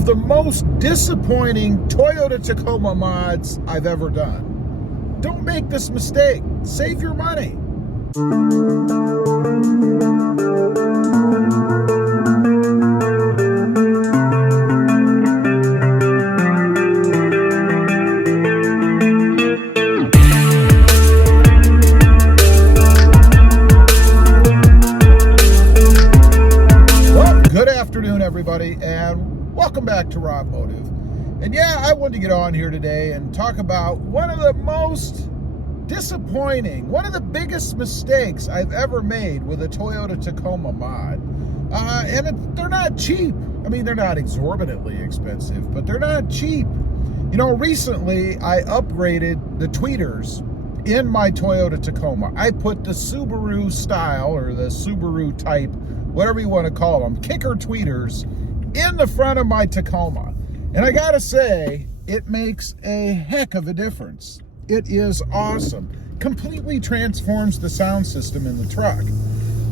of the most disappointing Toyota Tacoma mods I've ever done. Don't make this mistake. Save your money. Good afternoon, everybody, and welcome back to Robmotive. And yeah, I wanted to get on here today and talk about one of the most disappointing, one of the biggest mistakes I've ever made with a Toyota Tacoma mod. They're not cheap. I mean, they're not exorbitantly expensive, but they're not cheap. You know, recently I upgraded the tweeters in my Toyota Tacoma. I put the Subaru style, or the Subaru type, whatever you want to call them, kicker tweeters in the front of my Tacoma. And I gotta say, it makes a heck of a difference. It is awesome. Completely transforms the sound system in the truck.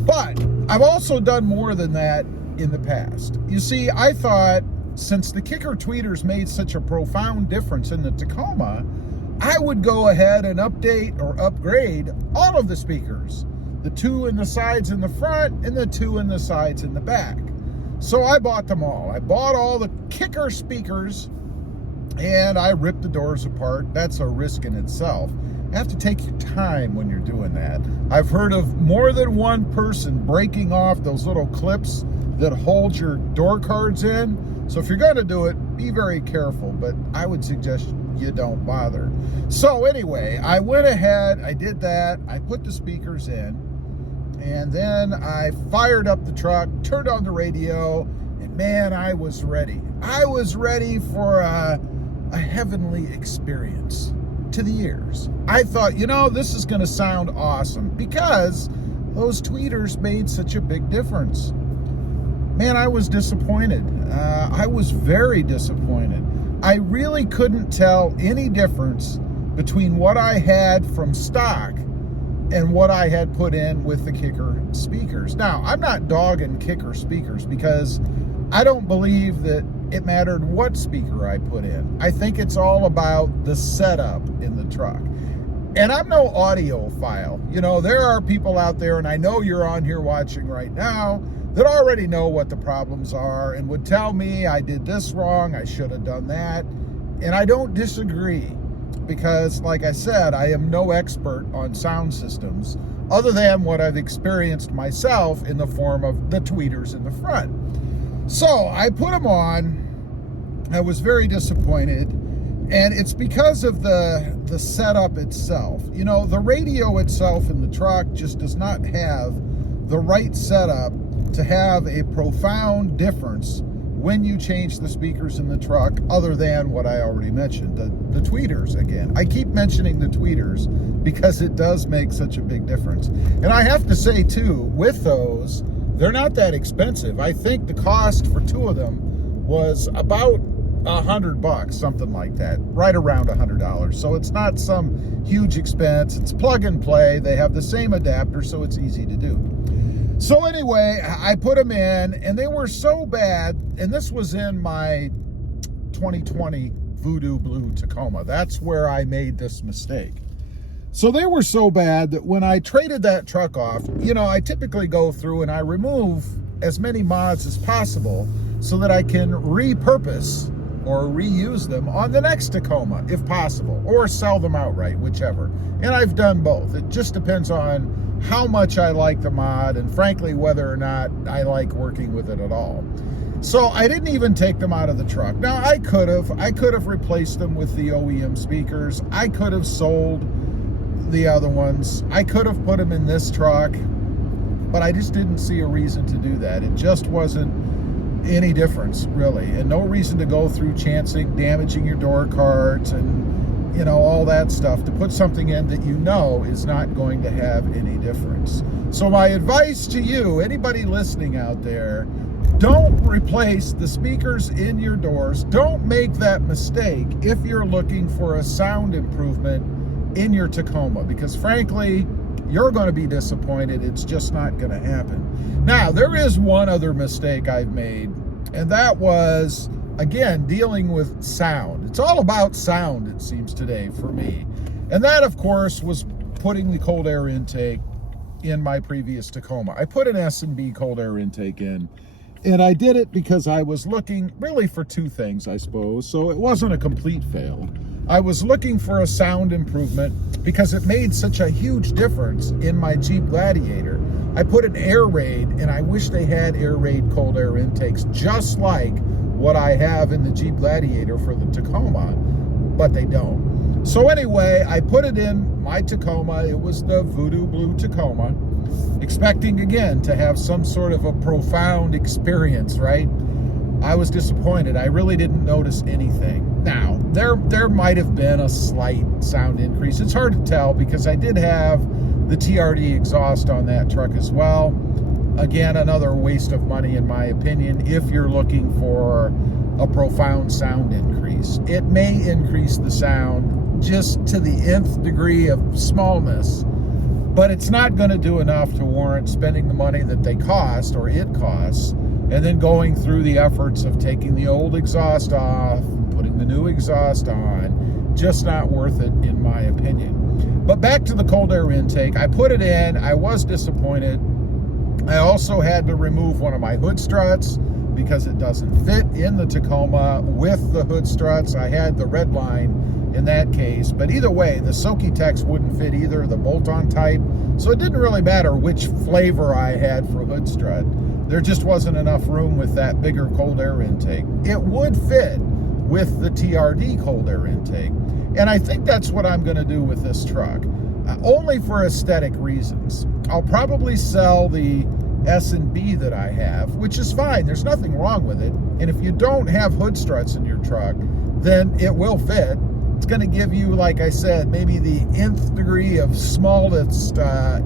But I've also done more than that in the past. You see, I thought since the kicker tweeters made such a profound difference in the Tacoma, I would go ahead and update or upgrade all of the speakers. The two in the sides in the front and the two in the sides in the back. So I bought them all. I bought all the kicker speakers and I ripped the doors apart. That's a risk in itself. You have to take your time when you're doing that. I've heard of more than one person breaking off those little clips that hold your door cards in. So if you're going to do it, be very careful, but I would suggest you don't bother. So anyway, I went ahead, I did that, I put the speakers in, and then I fired up the truck, turned on the radio, and man, I was ready. I was ready for a heavenly experience to the ears. I thought, you know, this is going to sound awesome because those tweeters made such a big difference. Man, I was disappointed. I was very disappointed. I really couldn't tell any difference between what I had from stock and what I had put in with the kicker speakers. Now, I'm not dogging kicker speakers because I don't believe that it mattered what speaker I put in. I think it's all about the setup in the truck. And I'm no audiophile. You know, there are people out there, and I know you're on here watching right now, that already know what the problems are and would tell me I did this wrong, I should have done that. And I don't disagree because, like I said, I am no expert on sound systems other than what I've experienced myself in the form of the tweeters in the front. So I put them on. I was very disappointed. And it's because of the setup itself. You know, the radio itself in the truck just does not have the right setup to have a profound difference when you change the speakers in the truck, other than what I already mentioned, the tweeters again. I keep mentioning the tweeters because it does make such a big difference. And I have to say too, with those, they're not that expensive. I think the cost for two of them was about $100, something like that, right around $100. So it's not some huge expense. It's plug and play. They have the same adapter, so it's easy to do. So anyway, I put them in, and they were so bad, and this was in my 2020 Voodoo Blue Tacoma. That's where I made this mistake. So they were so bad that when I traded that truck off, you know, I typically go through and I remove as many mods as possible so that I can repurpose or reuse them on the next Tacoma, if possible, or sell them outright, whichever. And I've done both. It just depends on how much I like the mod and frankly whether or not I like working with it at all. So I didn't even take them out of the truck. Now I could have replaced them with the OEM speakers. I could have sold the other ones. I could have put them in this truck, but I just didn't see a reason to do that. It just wasn't any difference really, and no reason to go through chancing, damaging your door cards and, you know, all that stuff to put something in that you know is not going to have any difference. So my advice to you, anybody listening out there, don't replace the speakers in your doors. Don't make that mistake if you're looking for a sound improvement in your Tacoma, because frankly, you're going to be disappointed. It's just not going to happen. Now, there is one other mistake I've made, and that was again, dealing with sound. It's all about sound, it seems today for me. And that, of course, was putting the cold air intake in my previous Tacoma. I put an S&B cold air intake in, and I did it because I was looking really for two things, I suppose. So it wasn't a complete fail. I was looking for a sound improvement because it made such a huge difference in my Jeep Gladiator. I put an air raid, and I wish they had air raid cold air intakes just like what I have in the Jeep Gladiator for the Tacoma, but they don't. So anyway, I put it in my Tacoma. It was the Voodoo Blue Tacoma, expecting again to have some sort of a profound experience, right? I was disappointed. I really didn't notice anything. Now, there might have been a slight sound increase. It's hard to tell because I did have the TRD exhaust on that truck as well. Again, another waste of money in my opinion if you're looking for a profound sound increase. It may increase the sound just to the nth degree of smallness, but it's not going to do enough to warrant spending the money that they cost, or it costs, and then going through the efforts of taking the old exhaust off, putting the new exhaust on. Just not worth it in my opinion. But back to the cold air intake. I put it in. I was disappointed. I also had to remove one of my hood struts because it doesn't fit in the Tacoma with the hood struts. I had the red line in that case, but either way, the SECCOTINE wouldn't fit either, the bolt-on type, so it didn't really matter which flavor I had for hood strut. There just wasn't enough room with that bigger cold air intake. It would fit with the TRD cold air intake, and I think that's what I'm going to do with this truck, only for aesthetic reasons. I'll probably sell the S&B that I have, which is fine. There's nothing wrong with it. And if you don't have hood struts in your truck, then it will fit. It's going to give you, like I said, maybe the nth degree of smallest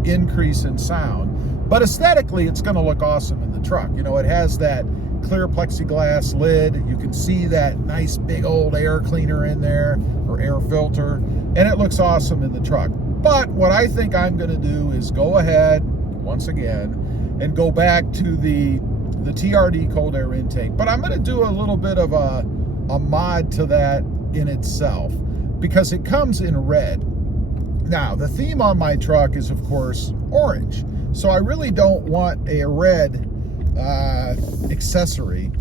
increase in sound. But aesthetically, it's going to look awesome in the truck. You know, it has that clear plexiglass lid. You can see that nice big old air cleaner in there, or air filter, and it looks awesome in the truck. But what I think I'm going to do is go ahead, once again, and go back to the TRD cold air intake. But I'm going to do a little bit of a mod to that in itself, because it comes in red. Now, the theme on my truck is, of course, orange. So I really don't want a red accessory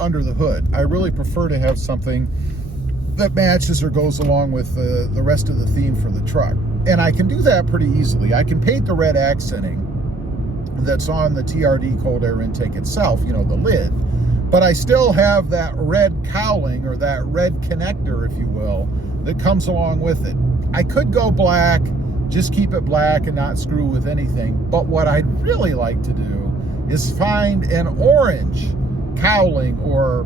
under the hood. I really prefer to have something that matches or goes along with the rest of the theme for the truck. And I can do that pretty easily. I can paint the red accenting that's on the TRD cold air intake itself, you know, the lid. But I still have that red cowling, or that red connector, if you will, that comes along with it. I could go black, just keep it black and not screw with anything. But what I'd really like to do is find an orange cowling or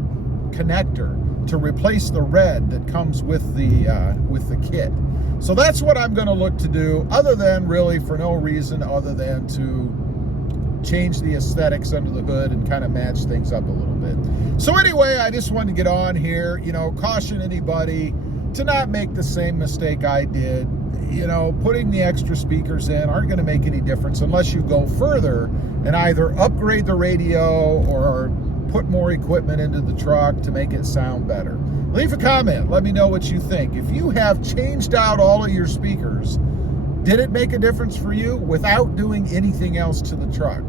connector to replace the red that comes with the kit. So that's what I'm going to look to do, other than really for no reason other than to change the aesthetics under the hood and kind of match things up a little bit. So anyway, I just wanted to get on here, you know, caution anybody to not make the same mistake I did. You know, putting the extra speakers in aren't going to make any difference unless you go further and either upgrade the radio or put more equipment into the truck to make it sound better. Leave a comment. Let me know what you think. If you have changed out all of your speakers, did it make a difference for you without doing anything else to the truck?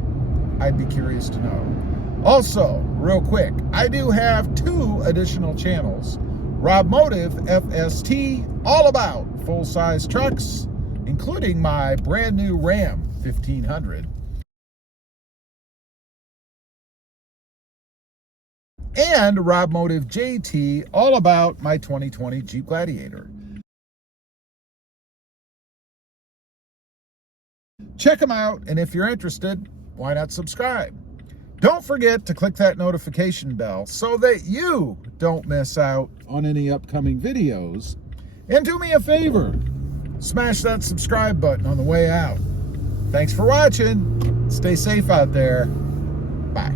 I'd be curious to know. Also, real quick, I do have 2 additional channels. Robmotive FST, all about full-size trucks, including my brand new Ram 1500. And Robmotive JT, all about my 2020 Jeep Gladiator. Check them out, and if you're interested, why not subscribe? Don't forget to click that notification bell so that you don't miss out on any upcoming videos. And do me a favor, smash that subscribe button on the way out. Thanks for watching. Stay safe out there. Bye.